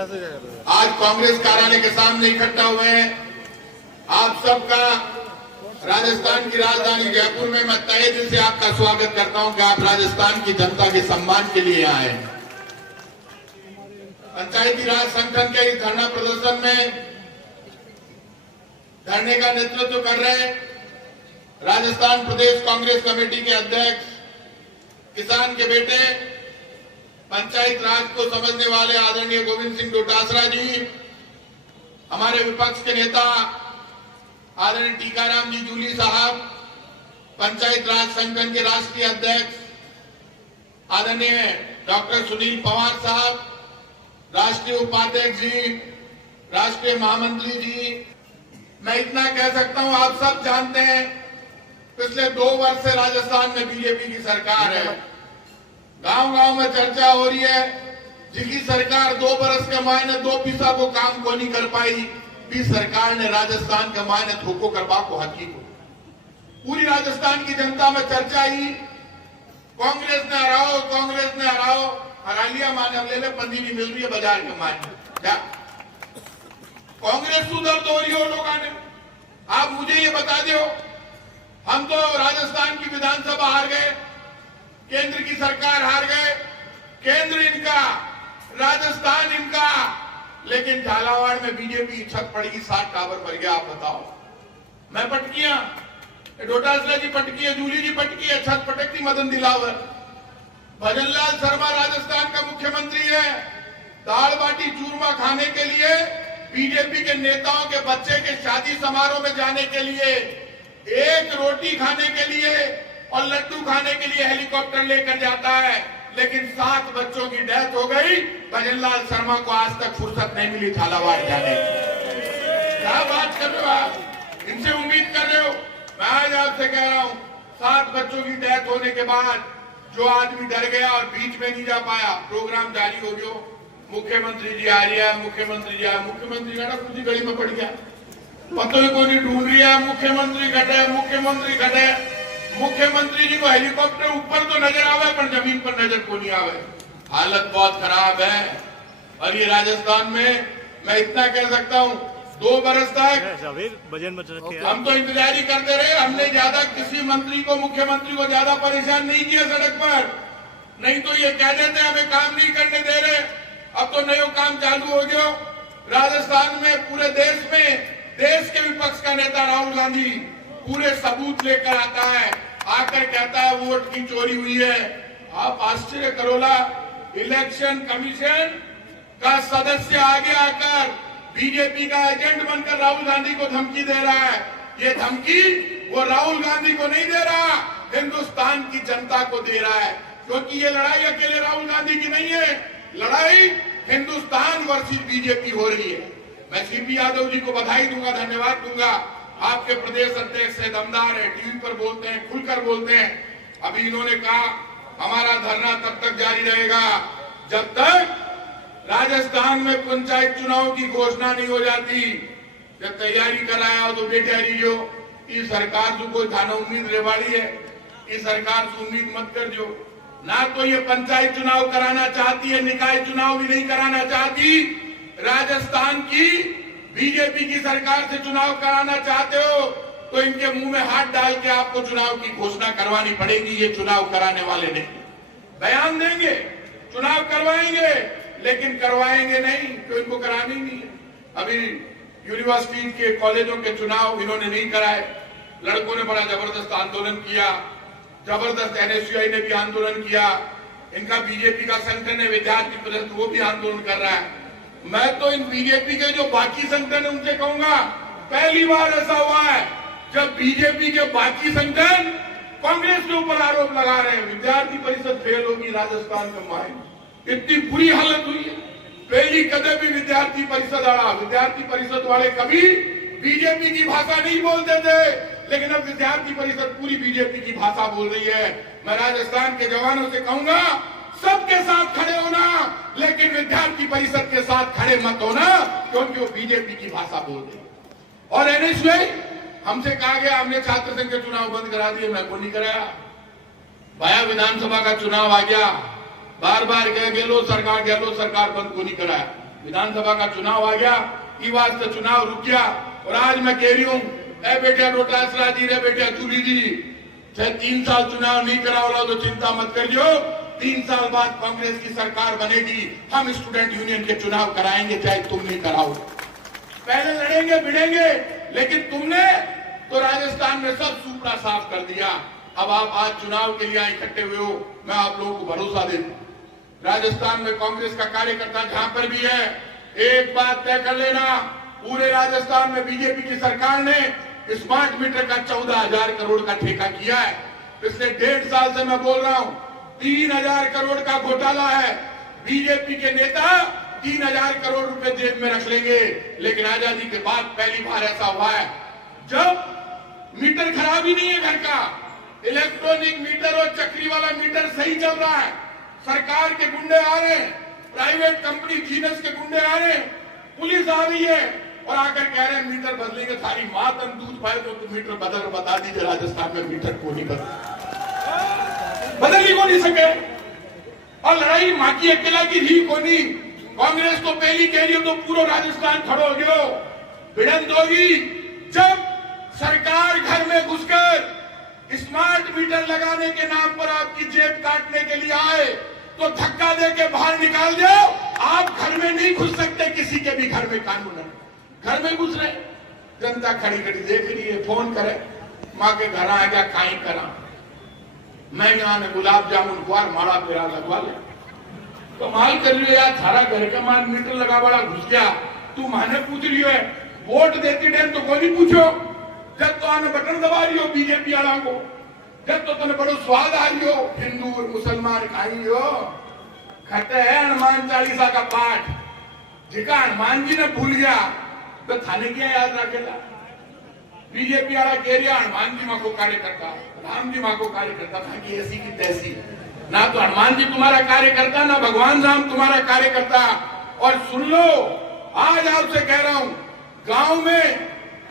आज कांग्रेस कार्यालय के सामने इकट्ठा हुए हैं। आप सबका राजस्थान की राजधानी जयपुर में मैं तहे दिल से आपका स्वागत करता हूं कि आप राजस्थान की जनता के सम्मान के लिए आए हैं। पंचायती राज संगठन के इस धरना प्रदर्शन में धरने का नेतृत्व कर रहे राजस्थान प्रदेश कांग्रेस कमेटी के अध्यक्ष, किसान के बेटे, पंचायत राज को समझने वाले आदरणीय गोविंद सिंह डोटासरा जी, हमारे विपक्ष के नेता आदरणीय टीकाराम जी जूली साहब, पंचायत राज संगठन के राष्ट्रीय अध्यक्ष आदरणीय डॉक्टर सुनील पवार साहब, राष्ट्रीय उपाध्यक्ष जी, राष्ट्रीय महामंत्री जी। मैं इतना कह सकता हूं, आप सब जानते हैं पिछले 2 वर्ष से राजस्थान में बीजेपी की सरकार है। गांव गांव में चर्चा हो रही है, जिसकी सरकार 2 बरस के मायने 2 पैसा को काम को नहीं कर पाई, भी सरकार ने राजस्थान के मायने थोको करवा को हकी को। पूरी राजस्थान की जनता में चर्चा ही कांग्रेस ने हराओ, कांग्रेस ने हराओ, हरा लिया माने हम ले पंदी नहीं मिल रही है बाजार के मायने। क्या कांग्रेस सुधर तो हो रही हो लोगों ने? आप मुझे ये बता दो, हम तो राजस्थान की विधानसभा हार गए, केंद्र की सरकार हार गए, केंद्र इनका, राजस्थान इनका, लेकिन झालावाड़ में बीजेपी की छत पड़ गई, 7 टावर मर गया। आप बताओ, मैं पटकिया, डोटासरा जी पटकी है, जूली जी पटकी है, छत पटकती मदन दिलावर। भजनलाल शर्मा राजस्थान का मुख्यमंत्री है, दाल बाटी चूरमा खाने के लिए, बीजेपी के नेताओं के बच्चे के शादी समारोह में जाने के लिए, 1 रोटी खाने के लिए और लड्डू खाने के लिए हेलीकॉप्टर लेकर जाता है, लेकिन 7 बच्चों की डेथ हो गई। भजनलाल शर्मा को आज तक फुर्सत नहीं मिली झालावाड़ जाने की। क्या बात कर रहे हो आप? इनसे उम्मीद कर रहे हो? मैं आज आपसे कह रहा हूं, 7 बच्चों की डेथ होने के बाद जो आदमी डर गया और बीच में नहीं जा पाया, प्रोग्राम जारी हो गया, मुख्यमंत्री जी आ रही है, मुख्यमंत्री जी आया, मुख्यमंत्री का कुछ गली में पड़ गया, पतों को नहीं ढूंढ रही है, मुख्यमंत्री घटे, मुख्यमंत्री घटे। मुख्यमंत्री जी को हेलीकॉप्टर ऊपर तो नजर आवे पर जमीन पर नजर को नहीं आवे। हालत बहुत खराब है। और ये राजस्थान में मैं इतना कह सकता हूँ, 2 बरस तक हम तो इंतजारी करते रहे। हमने ज्यादा किसी मंत्री को, मुख्यमंत्री को ज्यादा परेशान नहीं किया सड़क पर, नहीं तो ये कह देते हमें काम नहीं करने दे रहे। अब तो नया काम चालू हो गया राजस्थान में। पूरे देश में देश के विपक्ष का नेता राहुल गांधी पूरे सबूत लेकर आता है, आकर कहता है वोट की चोरी हुई है। आप आश्चर्य करोला, इलेक्शन कमीशन का सदस्य आगे आकर बीजेपी का एजेंट बनकर राहुल गांधी को धमकी दे रहा है। ये धमकी वो राहुल गांधी को नहीं दे रहा, हिंदुस्तान की जनता को दे रहा है, क्योंकि ये लड़ाई अकेले राहुल गांधी की नहीं है, लड़ाई हिंदुस्तान वर्सेस बीजेपी हो रही है। मैं सीपी यादव जी को बधाई दूंगा, धन्यवाद दूंगा। आपके प्रदेश अध्यक्ष से दमदार है, टीवी पर बोलते हैं, खुलकर बोलते हैं। अभी इन्होंने कहा हमारा धरना तब तक जारी रहेगा जब तक राजस्थान में पंचायत चुनाव की घोषणा नहीं हो जाती। जब तैयारी कराया हो तो बेचारी जो इस सरकार से कोई थाना उम्मीद रेवाड़ी है, इस सरकार से उम्मीद मत कर जो ना तो ये पंचायत चुनाव कराना चाहती है, निकाय चुनाव भी नहीं कराना चाहती। राजस्थान की बीजेपी की सरकार से चुनाव कराना चाहते हो तो इनके मुंह में हाथ डाल के आपको चुनाव की घोषणा करवानी पड़ेगी। ये चुनाव कराने वाले नहीं, बयान देंगे, चुनाव करवाएंगे, लेकिन करवाएंगे नहीं तो इनको करानी नहीं है। अभी यूनिवर्सिटी के कॉलेजों के चुनाव इन्होंने नहीं कराए, लड़कों ने बड़ा जबरदस्त आंदोलन किया, जबरदस्त एनएसयूआई ने भी आंदोलन किया, इनका बीजेपी का संगठन है विद्यार्थी परिषद, वो भी आंदोलन कर रहा है। मैं तो इन बीजेपी के जो बाकी संगठन है उनसे कहूंगा, पहली बार ऐसा हुआ है जब बीजेपी के बाकी संगठन कांग्रेस के ऊपर आरोप लगा रहे हैं विद्यार्थी परिषद फेल होगी राजस्थान का माइंड। इतनी बुरी हालत हुई है, पहली कदम भी विद्यार्थी परिषद आया। विद्यार्थी परिषद वाले कभी बीजेपी की भाषा नहीं बोलते थे, लेकिन अब विद्यार्थी परिषद पूरी बीजेपी की भाषा बोल रही है। मैं राजस्थान के जवानों से कहूंगा, सबके साथ खड़े होना, लेकिन विद्यार्थी परिषद के साथ खड़े मत होना, क्योंकि वो बीजेपी की भाषा बोल रही है। और एनएसयूआई हमसे कहा गया हमने छात्र संघ के चुनाव बंद करा दिए, मैं को नहीं कराया। भाया विधानसभा का चुनाव आ गया, बार बार गहलोत सरकार बंद को नहीं कराया। विधानसभा का चुनाव आ गया, ई वास्ते चुनाव रुक गया। और आज मैं कह रही हूँ, ए बेटा डोटासरा जी, रे बेटा चूली जी, चाहे 3 साल चुनाव नहीं कराओ तो चिंता मत करियो, 3 साल बाद कांग्रेस की सरकार बनेगी, हम स्टूडेंट यूनियन के चुनाव कराएंगे, चाहे तुम नहीं कराओ। पहले लड़ेंगे भिड़ेंगे, लेकिन तुमने तो राजस्थान में सब सूपड़ा साफ कर दिया। अब आप आज चुनाव के लिए इकट्ठे हुए हो, मैं आप लोगों को भरोसा देता हूं, राजस्थान में कांग्रेस का कार्यकर्ता जहां पर भी है, एक बात तय कर लेना, पूरे राजस्थान में बीजेपी की सरकार ने स्मार्ट मीटर का 14,000 करोड़ का ठेका किया है। पिछले 1.5 साल से मैं बोल रहा हूं, 3,000 करोड़ का घोटाला है। बीजेपी के नेता 3,000 करोड़ रुपए जेब में रख लेंगे, लेकिन आजादी के बाद पहली बार ऐसा हुआ है जब मीटर खराब ही नहीं है घर का, इलेक्ट्रॉनिक मीटर और चक्री वाला मीटर सही चल रहा है। सरकार के गुंडे आ रहे हैं, प्राइवेट कंपनी जीनस के गुंडे आ रहे हैं, पुलिस आ रही है और आकर कह रहे हैं मीटर बदलेंगे, सारी माँ तन दूध पाए तो मीटर बदल, बता दीजिए राजस्थान में मीटर को नहीं बदल ही को नहीं सके। और लड़ाई माँ की अकेला की ही को नहीं, कांग्रेस तो पहली कह रही हो तो पूरा राजस्थान खड़ो हो गयो। भिड़ंत होगी जब सरकार घर में घुसकर स्मार्ट मीटर लगाने के नाम पर आपकी जेब काटने के लिए आए तो धक्का देके बाहर निकाल दो। आप घर में नहीं घुस सकते, किसी के भी घर में कानून है, घर में घुस रहे, जनता खड़ी खड़ी देख रही है, फोन करे, माँ के घर आ गया काई करा, मैं यहाँ ने गुलाब जामुन खुआर माड़ा पेरा लगवा ले, तो माल कर लियो यार, थारा घर का माल मीटर लगा बड़ा घुस गया, तू माने पूछ रही है, वोट देती टाइम तो कोई नहीं पूछो, जब तो आने बटन दबा रही हो बीजेपी वाला को, जब तो तुम्हें बड़ो स्वाद आ रही हो, हिंदू और मुसलमान खाई हो, खटे है हनुमान चालीसा का पाठ, जिका हनुमान जी ने भूल गया तो थाने क्या याद रखेगा। बीजेपी वाला कह रहा हनुमान जी माँ को कार्य करता, राम जी माँ को कार्य करता, बाकी ऐसी की तैसी, ना तो हनुमान जी तुम्हारा कार्य करता, ना भगवान राम तुम्हारा कार्य करता। और सुन लो, आज आपसे कह रहा हूं, गांव में,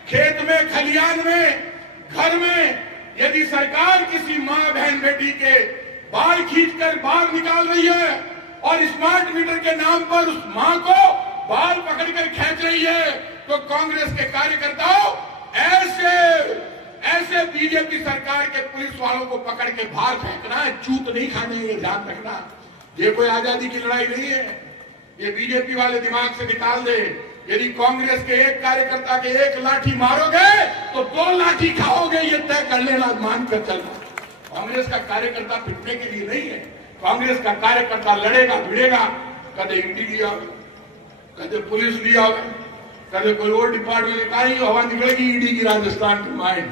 खेत में, खलियान में, घर में यदि सरकार किसी माँ बहन बेटी के बाल खींचकर बाहर निकाल रही है और स्मार्ट मीटर के नाम पर उस माँ को बाल पकड़कर खींच रही है, तो कांग्रेस के कार्यकर्ताओं ऐसे बीजेपी सरकार के पुलिस वालों को पकड़ के बाहर फेंकना है, चूत नहीं खाने, ये ध्यान रखना। ये कोई आजादी की लड़ाई नहीं है, ये बीजेपी वाले दिमाग से निकाल दे। यदि कांग्रेस के एक कार्यकर्ता के एक लाठी मारोगे तो 2 लाठी खाओगे, ये तय कर लेना, मान कर चलना। कांग्रेस का कार्यकर्ता पिटने के लिए नहीं है, कांग्रेस का कार्यकर्ता लड़ेगा भिड़ेगा, कदे ईडी लिया, कदे पुलिस लिया, कदे कोई और डिपार्टमेंट का ही हवा निकलेगी ईडी की राजस्थान की माइंड।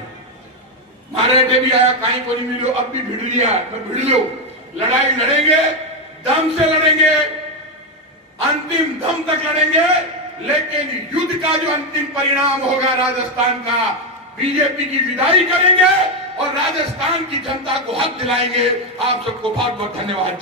मारे भी आया कहीं को नहीं मिलो, अब भी भिड़ लिया, मैं भिड़ लो, लड़ाई लड़ेंगे, दम से लड़ेंगे, अंतिम दम तक लड़ेंगे, लेकिन युद्ध का जो अंतिम परिणाम होगा राजस्थान का, बीजेपी की विदाई करेंगे और राजस्थान की जनता को हक दिलाएंगे। आप सबको बहुत बहुत धन्यवाद।